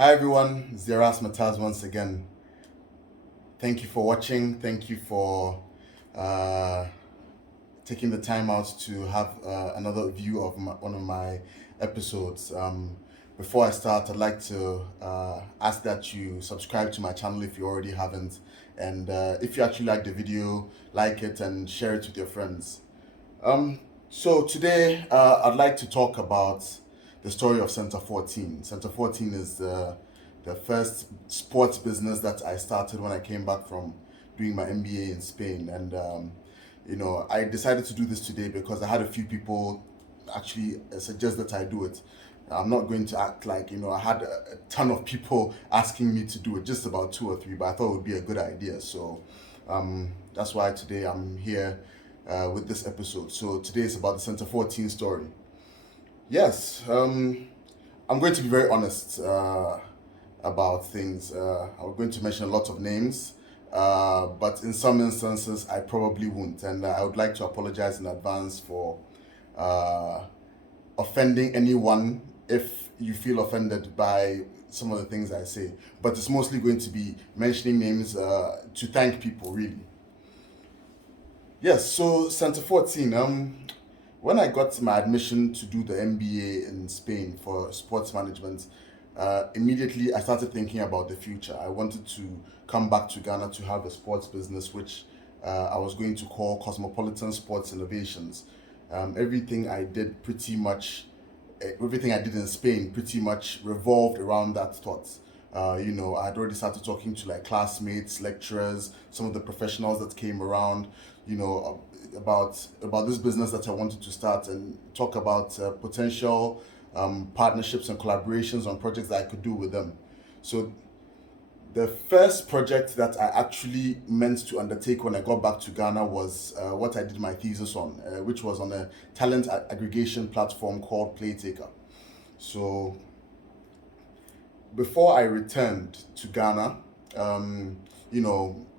Hi everyone, it's the Erasmus once again. Thank you for watching. Thank you for uh, taking the time out to have another view of one of my episodes. Before I start, I'd like to ask that you subscribe to my channel if you already haven't. And if you actually like the video, like it and share it with your friends. So today, I'd like to talk about the story of Centa14. Centa14 is the first sports business that I started when I came back from doing my MBA in Spain. And, I decided to do this today because I had a few people actually suggest that I do it. I'm not going to act like, I had a ton of people asking me to do it, just about two or three, but I thought it would be a good idea. So that's why today I'm here with this episode. So today is about the Centa14 story. Yes, I'm going to be very honest about things. I'm going to mention a lot of names, but in some instances I probably won't. And I would like to apologize in advance for uh, offending anyone if you feel offended by some of the things I say. But it's mostly going to be mentioning names to thank people, really. Yes, so Centa14. When I got my admission to do the MBA in Spain for sports management, immediately I started thinking about the future. I wanted to come back to Ghana to have a sports business, which I was going to call Cosmopolitan Sports Innovations. Everything I did pretty much, everything I did in Spain pretty much revolved around that thought. I had already started talking to like classmates, lecturers, some of the professionals that came around, about this business that I wanted to start and talk about potential partnerships and collaborations on projects that I could do with them. So the first project that I actually meant to undertake when I got back to Ghana was what I did my thesis on, which was on a talent aggregation platform called Playtaker. So before I returned to Ghana,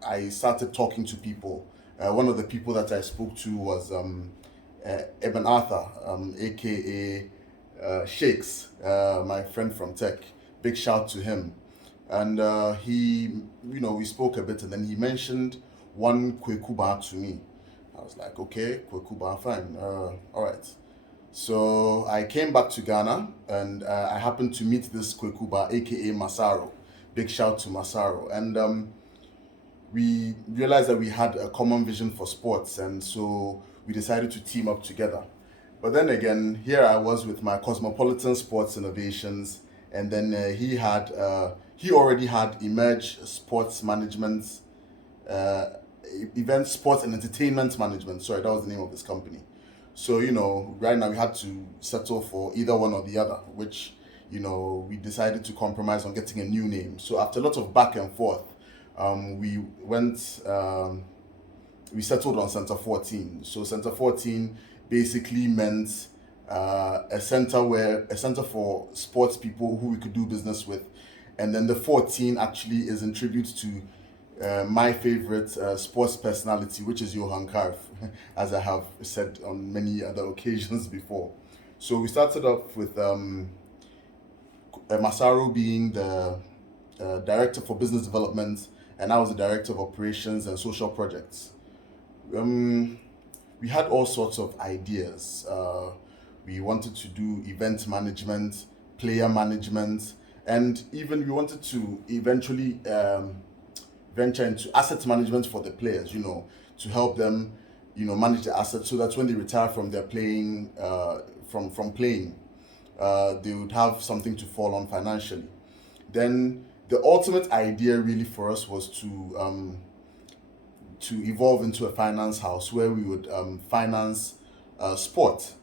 I started talking to people. One of the people that I spoke to was Eben Arthur, a.k.a. Shakes, my friend from Tech. Big shout to him. And we spoke a bit, and then he mentioned one Kwekuba to me. I was like, okay, Kwekuba, fine, all right. So I came back to Ghana and I happened to meet this Kwekuba, aka Masaro. Big shout to Masaro. And we realized that we had a common vision for sports, and so we decided to team up together. But then again, here I was with my Cosmopolitan Sports Innovations, and then he already had Emerge Sports Management, uh, Event Sports and Entertainment Management. Sorry, that was the name of his company. So, right now we had to settle for either one or the other, which, we decided to compromise on getting a new name. So after a lot of back and forth, we settled on Centa14. So Centa14 basically meant a center for sports people who we could do business with. And then the 14 actually is in tribute to my favorite sports personality, which is Johan Cruyff, as I have said on many other occasions before. So we started off with Masaru being the director for business development, and I was the director of operations and social projects. Um, we had all sorts of ideas. We wanted to do event management, player management, and even we wanted to eventually venture into asset management for the players, to help them, manage the assets so that when they retire from their playing, from playing, they would have something to fall on financially. Then the ultimate idea really for us was to evolve into a finance house where we would finance sport,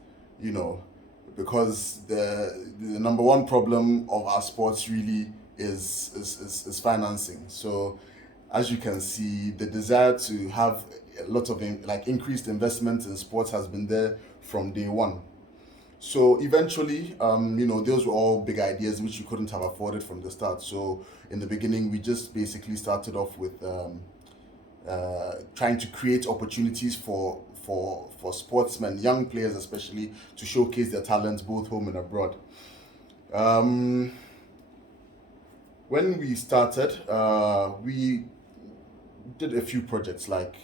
you know, because the number one problem of our sports really is financing. So as you can see, the desire to have a lot of increased investment in sports has been there from day one. So eventually, those were all big ideas which you couldn't have afforded from the start. So in the beginning, we just basically started off with trying to create opportunities for sportsmen, young players especially, to showcase their talents both home and abroad. Um, When we started, we did a few projects. Like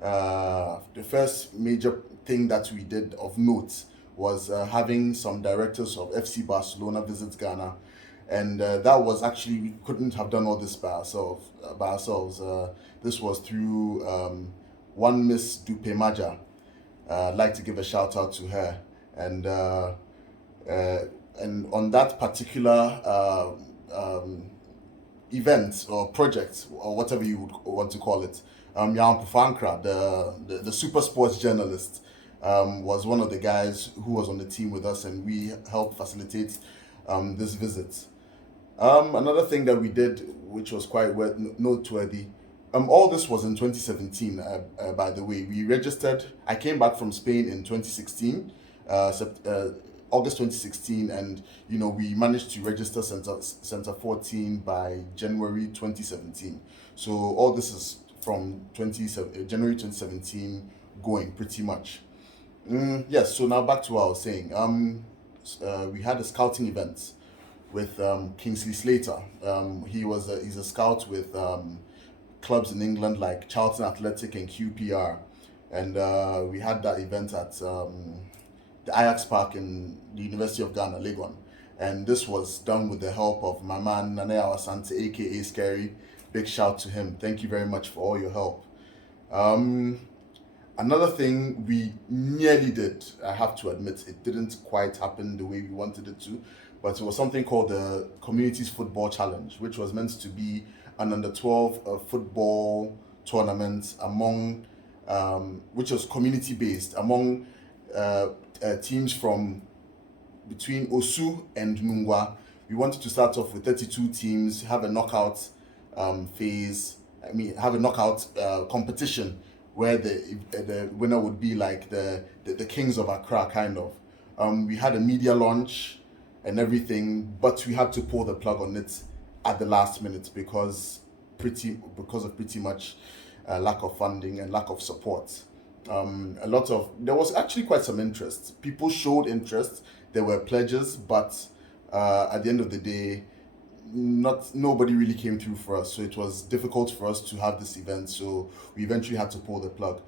the first major thing that we did of note was having some directors of FC Barcelona visit Ghana, and that was actually, we couldn't have done all this by ourselves. This was through one Miss Dupe Maja. I'd like to give a shout out to her, and uh, and on that particular event or project or whatever you would want to call it, Jan Pufankra, the super sports journalist, was one of the guys who was on the team with us, and we helped facilitate this visit. Another thing that we did, which was quite noteworthy, all this was in 2017. By the way, we registered. I came back from Spain in 2016, August 2016, and we managed to register Centa14 by January 2017. So all this is from January 2017 going pretty much. Yes. So now back to what I was saying. We had a scouting event with Kingsley Slater. He's a scout with clubs in England like Charlton Athletic and QPR, and we had that event at the Ajax Park in the University of Ghana, Legon, and this was done with the help of my man Henry Asante, a.k.a. Scary. Big shout to him. Thank you very much for all your help. Um, Another thing we nearly did, I have to admit, it didn't quite happen the way we wanted it to, but it was something called the Communities Football Challenge, which was meant to be an under 12 football tournament which was community based among teams from between Osu and Nungwa. We wanted to start off with 32 teams, have a knockout phase. Have a knockout competition where the winner would be like the kings of Accra, kind of. We had a media launch and everything, but we had to pull the plug on it at the last minute because of pretty much lack of funding and lack of support. There was actually quite some interest. People showed interest. There were pledges, but at the end of the day, nobody really came through for us. So it was difficult for us to have this event. So we eventually had to pull the plug.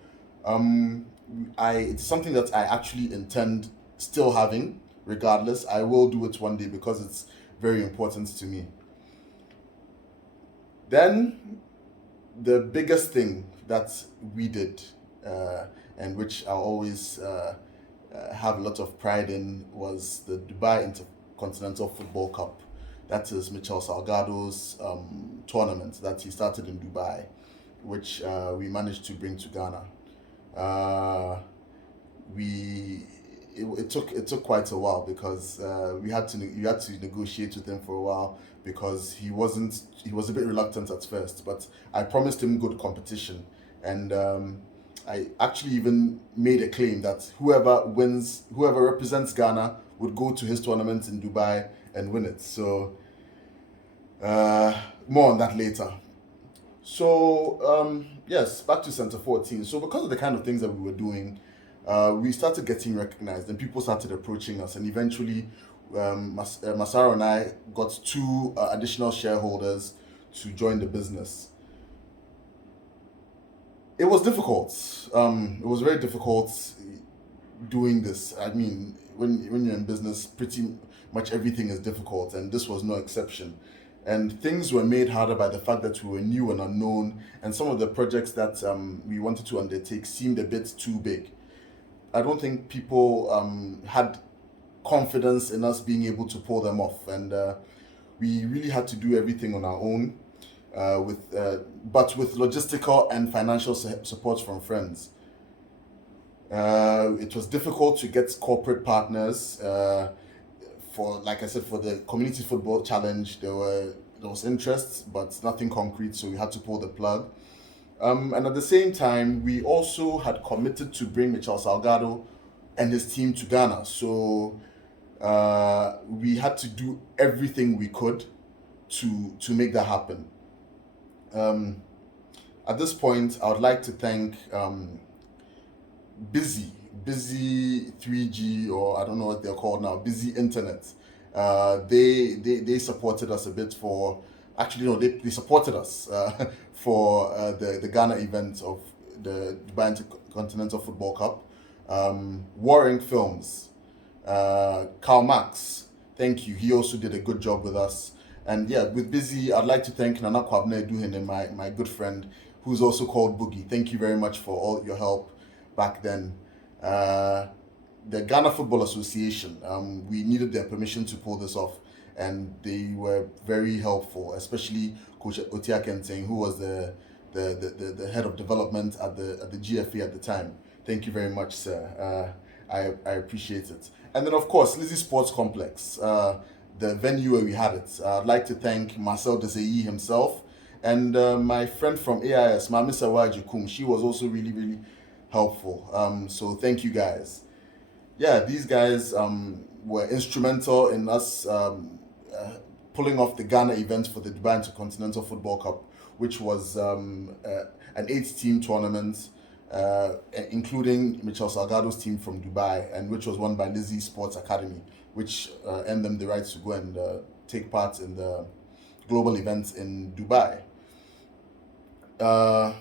It's something that I actually intend still having. Regardless, I will do it one day because it's very important to me. Then the biggest thing that we did, and which I always have a lot of pride in, was the Dubai Continental Football Cup. That is Michel Salgado's tournament that he started in Dubai, which we managed to bring to Ghana. Uh, we it took quite a while because we had to negotiate with him for a while because he was a bit reluctant at first, but I promised him good competition, and I actually even made a claim that whoever represents Ghana would go to his tournament in Dubai and win it. So more on that later. So yes, back to Centa14. So because of the kind of things that we were doing, we started getting recognized, and people started approaching us, and eventually Masaro and I got two additional shareholders to join the business. It was difficult. It was very difficult doing this. I mean, when you're in business, pretty much everything is difficult, and this was no exception. And things were made harder by the fact that we were new and unknown, and some of the projects that we wanted to undertake seemed a bit too big. I don't think people had confidence in us being able to pull them off, and we really had to do everything on our own, but with logistical and financial support from friends. It was difficult to get corporate partners. Like I said, for the community football challenge, there was interest, but nothing concrete, so we had to pull the plug. And at the same time, we also had committed to bring Michel Salgado and his team to Ghana. So we had to do everything we could to make that happen. At this point, I would like to thank Busy 3G, or I don't know what they're called now, Busy Internet. They supported us a bit for actually, no, they supported us for the Ghana event of the Dubai Continental Football Cup. Warring Films, Karl Max, thank you. He also did a good job with us. And yeah, with Busy, I'd like to thank Nana Kwabne Duhene, my good friend, who's also called Boogie. Thank you very much for all your help back then. The Ghana Football Association, we needed their permission to pull this off, and they were very helpful, especially Coach Otia Kenteng, who was the head of development at the GFA at the time. Thank you very much, sir. I appreciate it. And then, of course, Lika Sports Complex, the venue where we had it. I'd like to thank Marcel Desailly himself and my friend from AIS, Mami Sawaji. She was also really, really helpful. So thank you guys. Yeah, these guys were instrumental in us pulling off the Ghana event for the Dubai Intercontinental Football Cup, which was an 8-team tournament, including Michel Salgado's team from Dubai, and which was won by Lika Sports Academy, which earned them the right to go and take part in the global event in Dubai. But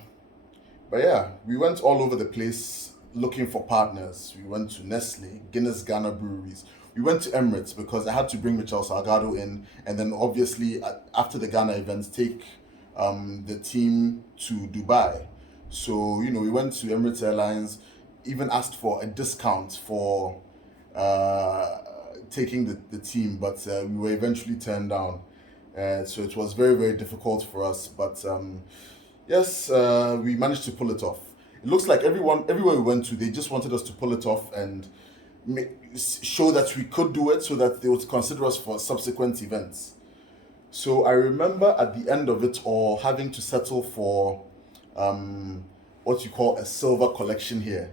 yeah, we went all over the place looking for partners. We went to Nestle, Guinness Ghana Breweries. We went to Emirates because I had to bring Michel Salgado in, and then obviously after the Ghana event, take the team to Dubai. So, we went to Emirates Airlines, even asked for a discount for taking the team, but we were eventually turned down. So it was very, very difficult for us. But yes, we managed to pull it off. It looks like everywhere we went to, they just wanted us to pull it off and show that we could do it so that they would consider us for subsequent events. So I remember at the end of it all having to settle for what you call a silver collection here.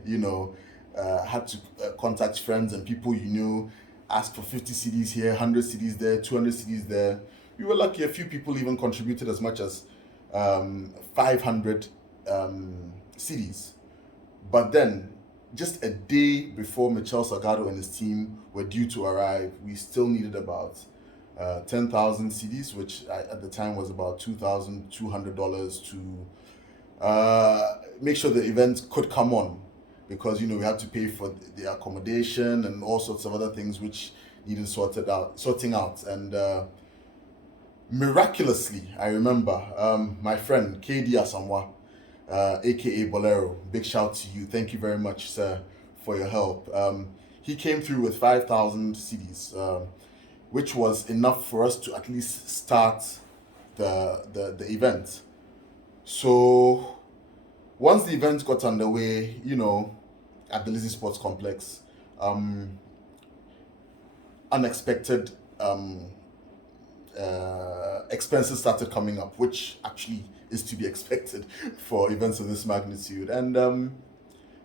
Had to contact friends and people you knew, ask for 50 CDs here, 100 CDs there, 200 CDs there. We were lucky a few people even contributed as much as 500 CDs. But then, just a day before Michel Salgado and his team were due to arrive, we still needed about 10,000 CDs, which at the time was about $2,200 to make sure the event could come on, because we had to pay for the accommodation and all sorts of other things which needed sorting out. And miraculously, I remember my friend KD Asamoah, a.k.a. Bolero, big shout to you. Thank you very much, sir, for your help. He came through with 5,000 CDs, which was enough for us to at least start the event. So once the event got underway, at the Lika Sports Complex, unexpected expenses started coming up, which actually is to be expected for events of this magnitude. And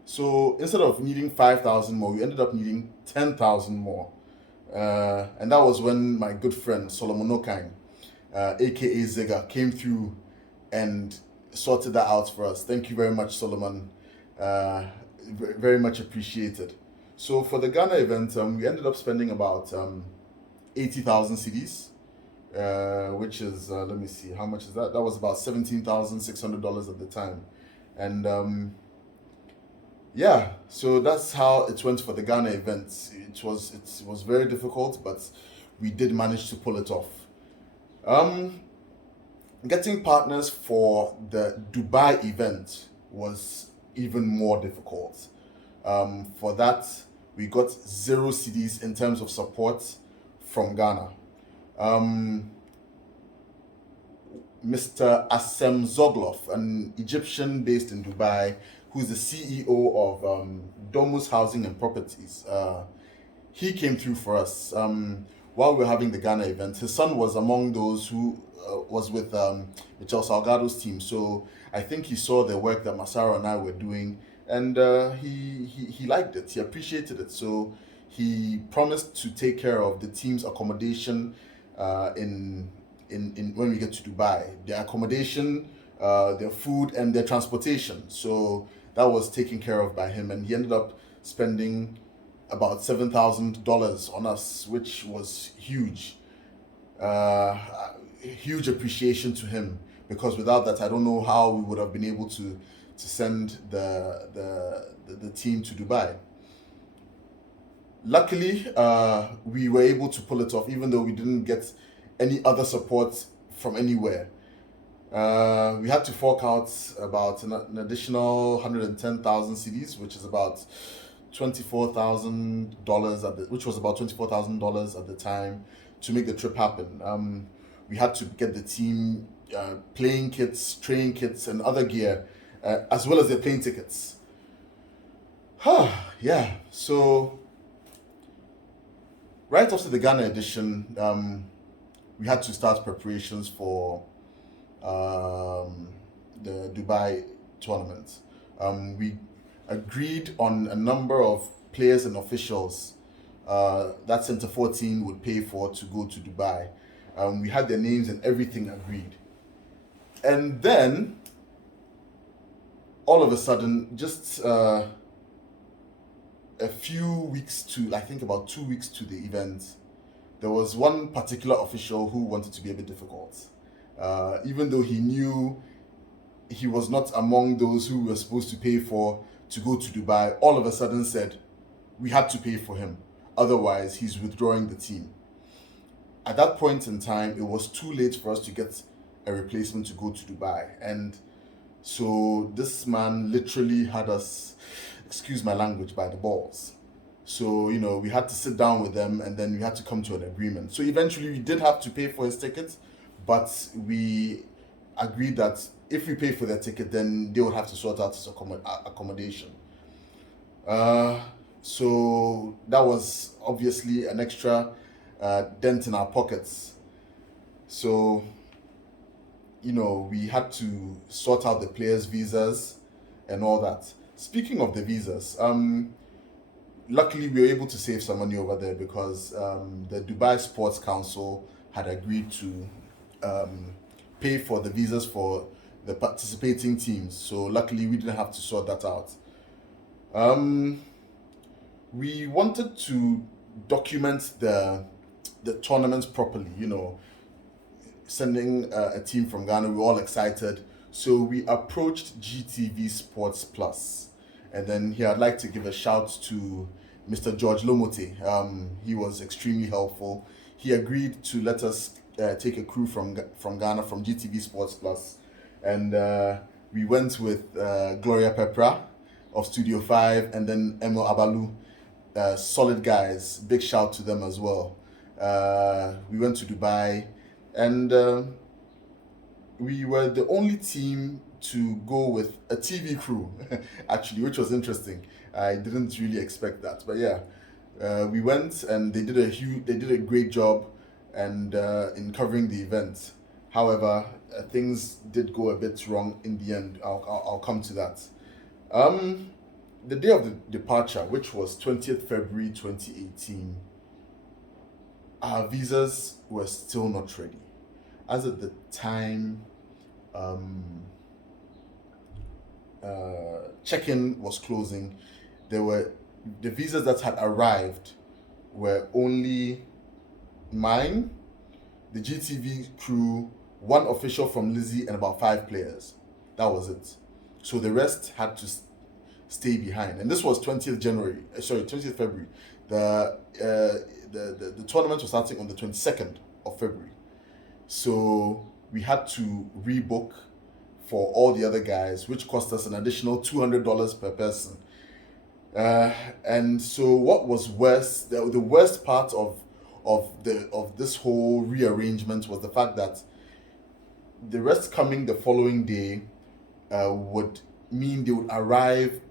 so instead of needing 5,000 more, we ended up needing 10,000 more. And that was when my good friend Solomon Okain, a.k.a. Zega, came through and sorted that out for us. Thank you very much, Solomon. Very much appreciated. So for the Ghana event, we ended up spending about 80,000 CDs. Which is, let me see, how much is that? That was about $17,600 at the time. And yeah, so that's how it went for the Ghana event. It was very difficult, but we did manage to pull it off. Getting partners for the Dubai event was even more difficult. For that, we got 0 CDs in terms of support from Ghana. Mr. Assem Zoglov, an Egyptian based in Dubai, who's the CEO of Domus Housing and Properties, he came through for us while we were having the Ghana event. His son was among those who was with Michel Salgado's team, so I think he saw the work that Masaro and I were doing, and he liked it. He appreciated it, so he promised to take care of the team's accommodation in when we get to Dubai, their accommodation, their food, and their transportation. So that was taken care of by him, and he ended up spending about $7,000 on us, which was huge. huge appreciation to him, because without that, I don't know how we would have been able to send the team to Dubai. Luckily, we were able to pull it off, even though we didn't get any other support from anywhere. We had to fork out about an additional 110,000 cedis, which is about $24,000 which was about $24,000 at the time, to make the trip happen. We had to get the team playing kits, training kits, and other gear, as well as their plane tickets. Yeah, so right after the Ghana edition, we had to start preparations for the Dubai tournament. We agreed on a number of players and officials that Centa14 would pay for to go to Dubai. We had their names and everything agreed. And then, all of a sudden, just a few weeks to, I think about 2 weeks to the event, there was one particular official who wanted to be a bit difficult. Even though he knew he was not among those who were supposed to pay for to go to Dubai, all of a sudden said we had to pay for him. Otherwise, he's withdrawing the team. At that point in time, it was too late for us to get a replacement to go to Dubai. And so this man literally had us, excuse my language, by the balls. So, we had to sit down with them, and then we had to come to an agreement. So eventually we did have to pay for his ticket, but we agreed that if we pay for their ticket, then they would have to sort out his accommodation. So that was obviously an extra dent in our pockets. So, we had to sort out the players' visas and all that. Speaking of the visas, luckily we were able to save some money over there, because the Dubai Sports Council had agreed to pay for the visas for the participating teams. So luckily we didn't have to sort that out. We wanted to document the tournaments properly, sending a team from Ghana. We were all excited. So we approached GTV Sports Plus. And then here I'd like to give a shout to Mr. George Lomote. He was extremely helpful. He agreed to let us take a crew from Ghana, from GTV Sports Plus. And we went with Gloria Pepra of Studio 5, and then Emo Abalu. Solid guys. Big shout to them as well. We went to Dubai, and we were the only team to go with a TV crew, actually, which was interesting. I didn't really expect that, but yeah, we went, and they did a great job, and in covering the event. However, things did go a bit wrong in the end. I'll come to that. The day of the departure, which was 20th February 2018, our visas were still not ready. As at the time, check-in was closing. The visas that had arrived were only mine, the GTV crew, one official from Lizzie, and about 5 players. That was it. So the rest had to stay behind. And this was 20th February. The tournament was starting on the 22nd of February. So we had to rebook for all the other guys, which cost us an additional $200 per person. And so what was worse, the worst part of this whole rearrangement was the fact that the rest coming the following day would mean they would arrive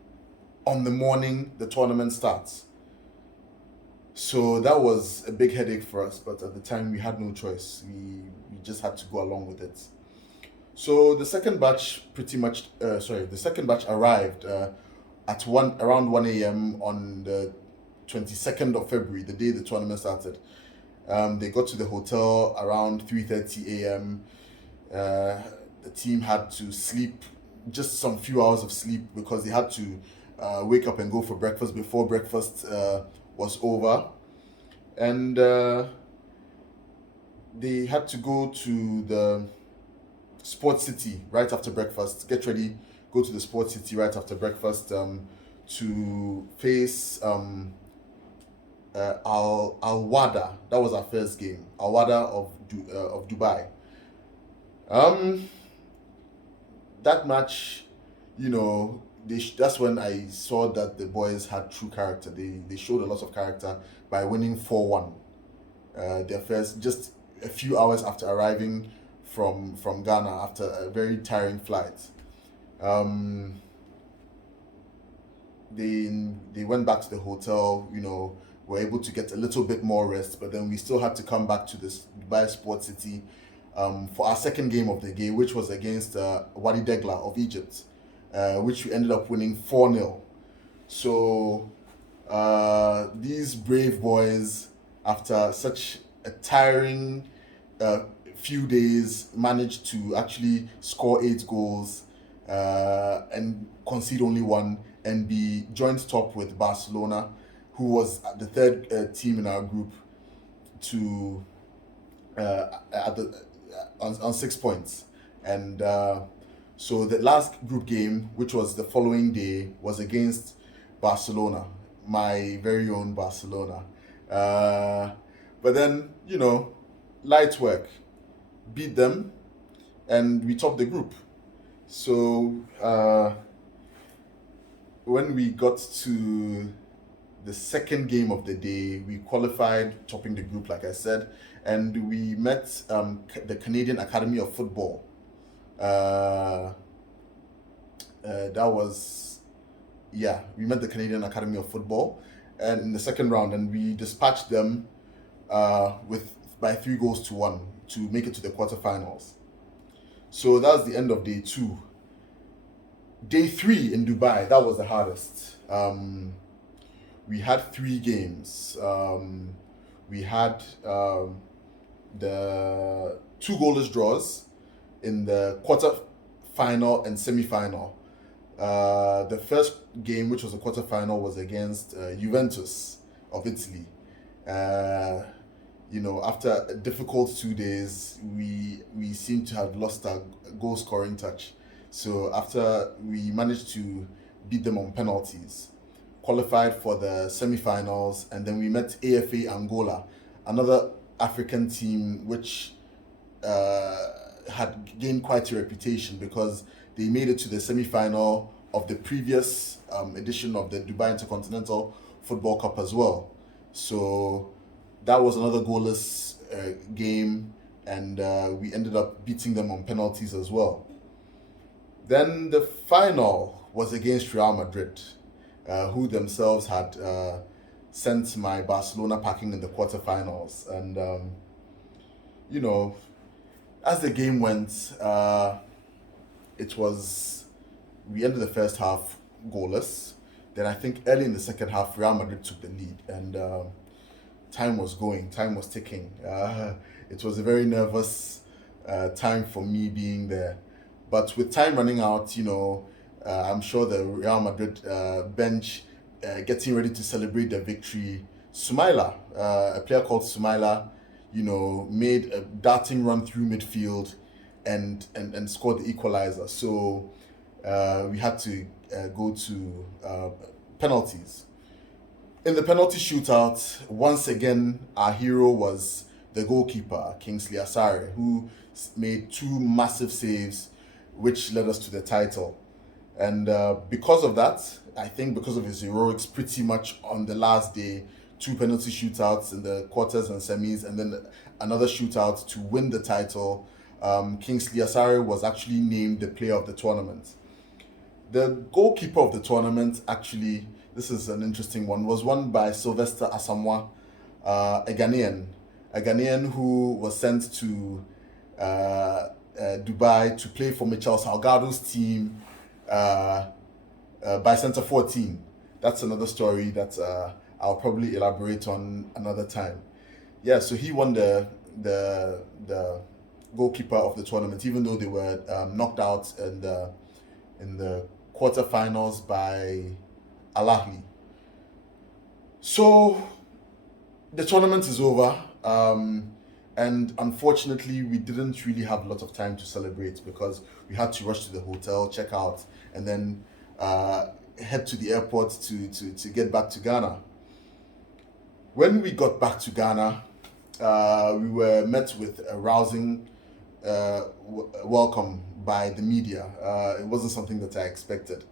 on the morning the tournament starts. So that was a big headache for us, but at the time we had no choice. We just had to go along with it. So the second batch arrived at around 1 a.m. on the 22nd of February, the day the tournament started. They got to the hotel around 3:30 a.m. The team had to sleep, just some few hours of sleep, because they had to wake up and go for breakfast before breakfast was over. And they had to go to the Sports City right after breakfast. Get ready, go to the Sports City right after breakfast to face Al Wada. That was our first game. Al Wada of Dubai. Um, that match, that's when I saw that the boys had true character. They showed a lot of character by winning 4-1. Their first, just a few hours after arriving from Ghana after a very tiring flight. Um, they went back to the hotel. Were able to get a little bit more rest, but then we still had to come back to this Dubai Sports City for our second game of the day, which was against Wadi Degla of Egypt, which we ended up winning 4-0. So these brave boys, after such a tiring few days, managed to actually score 8 goals and concede only 1 and be joint top with Barcelona, who was the third team in our group to on 6 points. And so the last group game, which was the following day, was against Barcelona, my very own Barcelona. But then, light work, beat them, and we topped the group. So when we got to the second game of the day, we qualified, topping the group, like I said, and we met the Canadian Academy of Football. We met the Canadian Academy of Football, and in the second round, and we dispatched them by 3-1 to make it to the quarterfinals. So that was the end of day 2. Day 3 in Dubai, that was the hardest. We had 3 games. We had the 2 goalless draws in the quarter-final and semi-final. The first game, which was a quarter-final, was against Juventus of Italy. After a difficult 2 days, we seem to have lost our goal-scoring touch. So after we managed to beat them on penalties, qualified for the semi-finals, and then we met AFA Angola, another African team which had gained quite a reputation because they made it to the semi-final of the previous edition of the Dubai Intercontinental Football Cup as well. So that was another goalless game, and we ended up beating them on penalties as well. Then the final was against Real Madrid, who themselves had sent my Barcelona packing in the quarterfinals. And, as the game went, we ended the first half goalless. Then I think early in the second half, Real Madrid took the lead, and time was ticking. It was a very nervous time for me being there. But with time running out, I'm sure the Real Madrid bench getting ready to celebrate the victory. Sumaila, a player called Sumaila, made a darting run through midfield and scored the equalizer. So we had to go to penalties. In the penalty shootout, once again, our hero was the goalkeeper, Kingsley Asare, who made 2 massive saves, which led us to the title. And because of that, I think because of his heroics, pretty much on the last day, 2 penalty shootouts in the quarters and semis, and then another shootout to win the title, Kingsley Asare was actually named the player of the tournament. The goalkeeper of the tournament, actually, this is an interesting one, was won by Sylvester Asamoah, a Ghanaian who was sent to Dubai to play for Michel Salgado's team by Centa14. That's another story that I'll probably elaborate on another time. Yeah, so he won the goalkeeper of the tournament, even though they were knocked out in the quarterfinals by Al Ahly. So the tournament is over. And unfortunately, we didn't really have a lot of time to celebrate because we had to rush to the hotel, check out, and then head to the airport to get back to Ghana. When we got back to Ghana, we were met with a rousing welcome by the media. It wasn't something that I expected.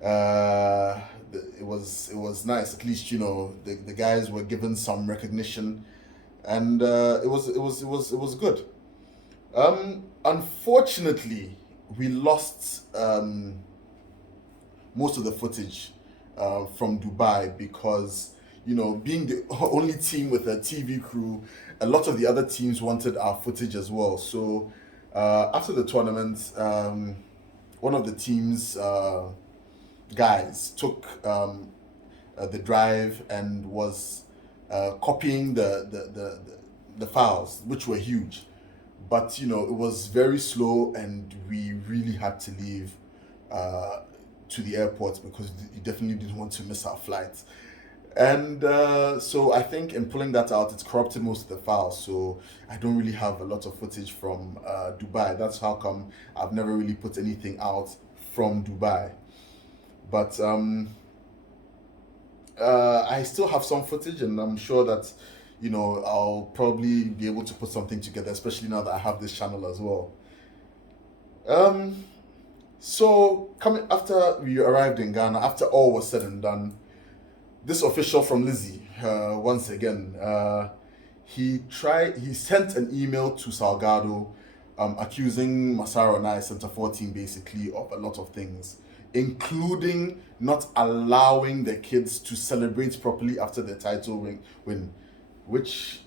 It was nice. At least the guys were given some recognition, and it was good. Unfortunately, we lost most of the footage from Dubai because being the only team with a TV crew, a lot of the other teams wanted our footage as well. So after the tournament, one of the team's guys took the drive and was copying the files, which were huge. But it was very slow, and we really had to leave to the airport because you definitely didn't want to miss our flight. And so I think in pulling that out, it's corrupted most of the files. So I don't really have a lot of footage from Dubai. That's how come I've never really put anything out from Dubai. But I still have some footage, and I'm sure that I'll probably be able to put something together, especially now that I have this channel as well. So coming after we arrived in Ghana, after all was said and done, this official from Lizzie, once again, he sent an email to Salgado, accusing Masaro and I, Centa14, basically, of a lot of things, including not allowing the kids to celebrate properly after the title win, which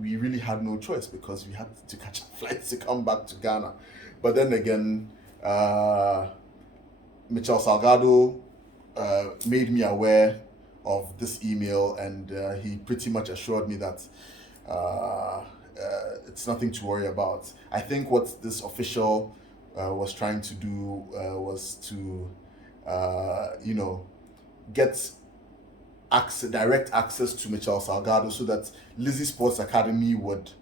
we really had no choice because we had to catch a flight to come back to Ghana. But then again, Michel Salgado made me aware of this email, and he pretty much assured me that it's nothing to worry about. I think what this official was trying to do was to get direct access to Michel Salgado so that Lika Sports Academy would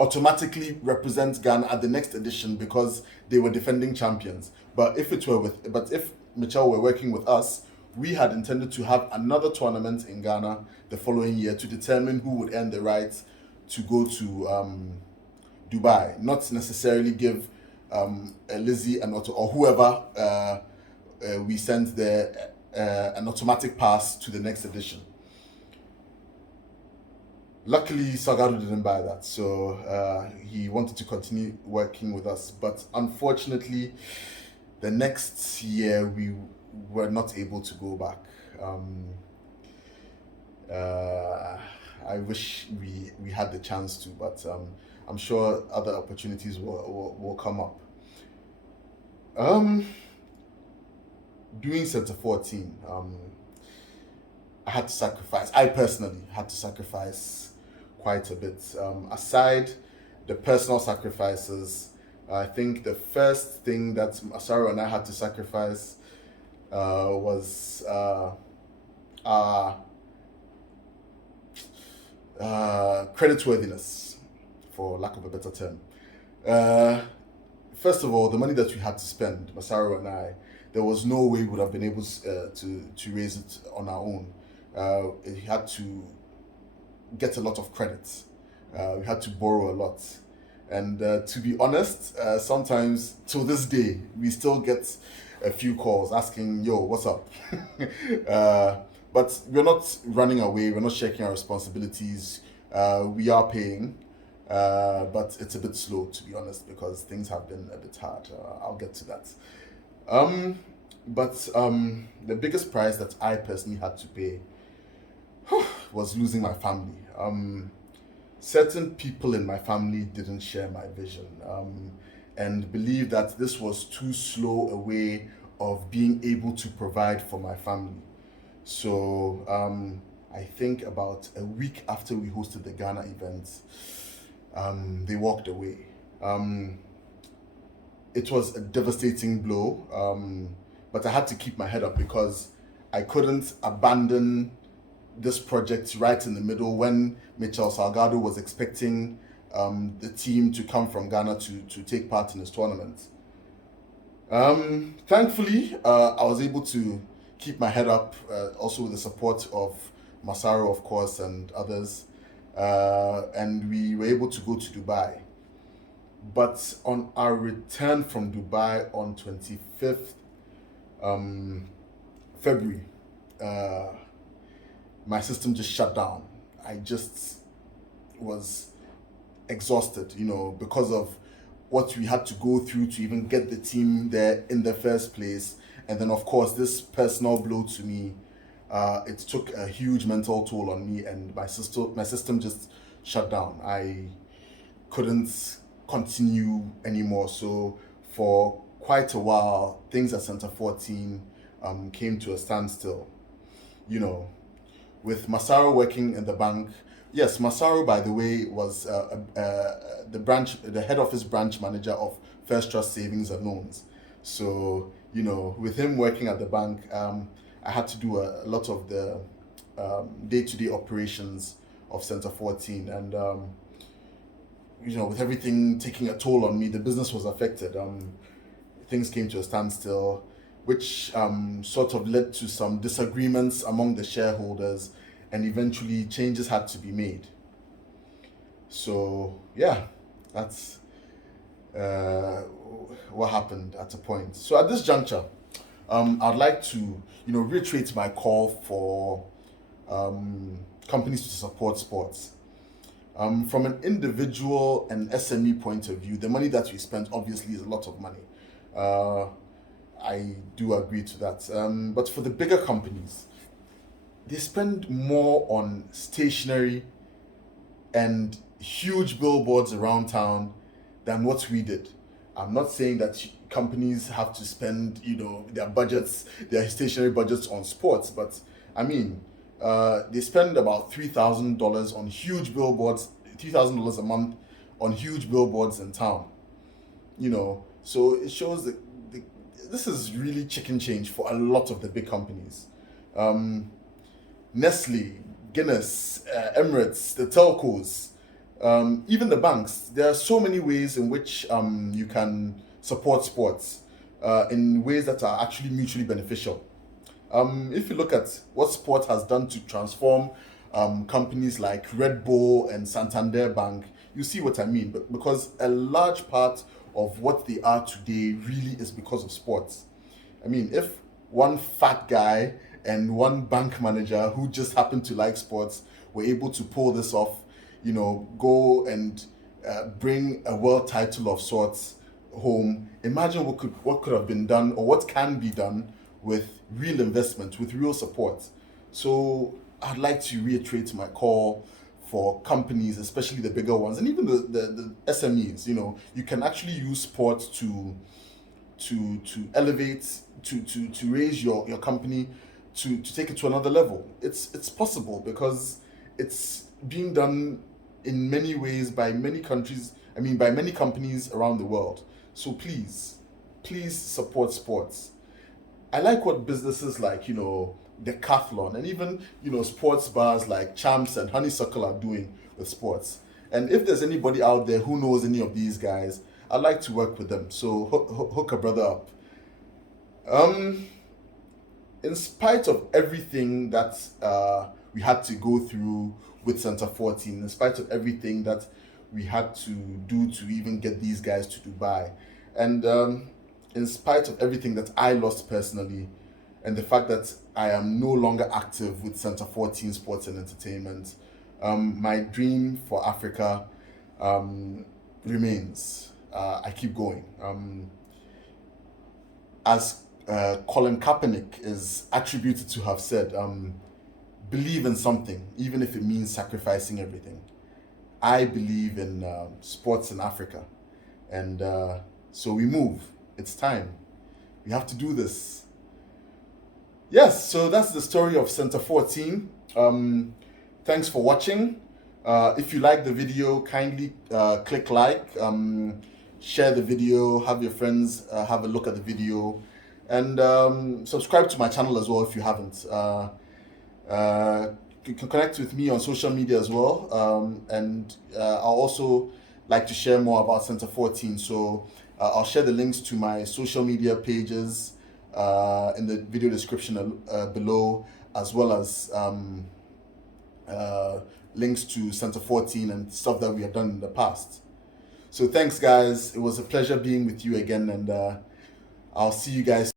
automatically represent Ghana at the next edition because they were defending champions. But if Michel were working with us, we had intended to have another tournament in Ghana the following year to determine who would earn the right to go to Dubai, not necessarily give Lizzie or whoever we sent there an automatic pass to the next edition. Luckily, Salgado didn't buy that, so he wanted to continue working with us. But unfortunately, the next year we were not able to go back. I wish we had the chance to, but I'm sure other opportunities will come up. Doing Centa14, I personally had to sacrifice quite a bit. Aside the personal sacrifices, I think the first thing that Masaro and I had to sacrifice was creditworthiness, for lack of a better term. First of all, the money that we had to spend, Masaro and I, there was no way we would have been able to raise it on our own. We had to get a lot of credit. We had to borrow a lot. And to be honest, sometimes to this day, we still get a few calls asking, yo, what's up? But we're not running away. We're not shaking our responsibilities. We are paying, but it's a bit slow, to be honest, because things have been a bit hard. I'll get to that. But the biggest price that I personally had to pay was losing my family. Certain people in my family didn't share my vision and believed that this was too slow a way of being able to provide for my family. So I think about a week after we hosted the Ghana event, they walked away. It was a devastating blow, but I had to keep my head up because I couldn't abandon this project right in the middle when Michel Salgado was expecting the team to come from Ghana to take part in this tournament. Thankfully, I was able to keep my head up, also with the support of Masaru, of course, and others. And we were able to go to Dubai. But on our return from Dubai on 25th February, my system just shut down. I just was exhausted, because of what we had to go through to even get the team there in the first place. And then, of course, this personal blow to me, it took a huge mental toll on me, and my system just shut down. I couldn't continue anymore. So for quite a while, things at Centa14 came to a standstill. With Masaru working in the bank. Yes, Masaru, by the way, was the head office branch manager of First Trust Savings and Loans. So, with him working at the bank, I had to do a lot of the day-to-day operations of Centa14. And, with everything taking a toll on me, the business was affected. Things came to a standstill, which sort of led to some disagreements among the shareholders, and eventually changes had to be made. So yeah, that's what happened at a point. So at this juncture, I'd like to reiterate my call for companies to support sports. From an individual and SME point of view, the money that we spend obviously is a lot of money. I do agree to that. But for the bigger companies, they spend more on stationery and huge billboards around town than what we did. I'm not saying that companies have to spend, their stationery budgets on sports, but I mean, they spend about $3,000 on huge billboards, $3,000 a month on huge billboards in town. So it shows that this is really chicken change for a lot of the big companies. Nestle, Guinness, Emirates, the telcos, even the banks. There are so many ways in which you can support sports in ways that are actually mutually beneficial. If you look at what sport has done to transform companies like Red Bull and Santander Bank, you see what I mean. But because a large part of what they are today really is because of sports. I mean, if one fat guy and one bank manager who just happened to like sports were able to pull this off, go and bring a world title of sorts home, imagine what could have been done, or what can be done with real investment, with real support. So I'd like to reiterate my call for companies, especially the bigger ones, and even the SMEs. You can actually use sport to elevate, to raise your company, to take it to another level. It's possible because it's being done in many ways by many countries, by many companies around the world. So please support sports. I like what businesses like, Decathlon and even, sports bars like Champs and Honeysuckle are doing with sports. And if there's anybody out there who knows any of these guys, I'd like to work with them. So hook a brother up. In spite of everything that we had to go through with Centa14, in spite of everything that we had to do to even get these guys to Dubai, and in spite of everything that I lost personally, and the fact that I am no longer active with Centa14 Sports and Entertainment, my dream for Africa remains. I keep going. As Colin Kaepernick is attributed to have said, believe in something, even if it means sacrificing everything. I believe in sports in Africa. And so we move. It's time. We have to do this. Yes, so that's the story of Centa14. Thanks for watching. If you like the video, kindly click like, share the video, have your friends have a look at the video, and subscribe to my channel as well if you haven't. you can connect with me on social media as well. And I'll also like to share more about Centa14. So I'll share the links to my social media pages in the video description below, as well as links to Centa14 and stuff that we have done in the past. So thanks, guys. It was a pleasure being with you again, and I'll see you guys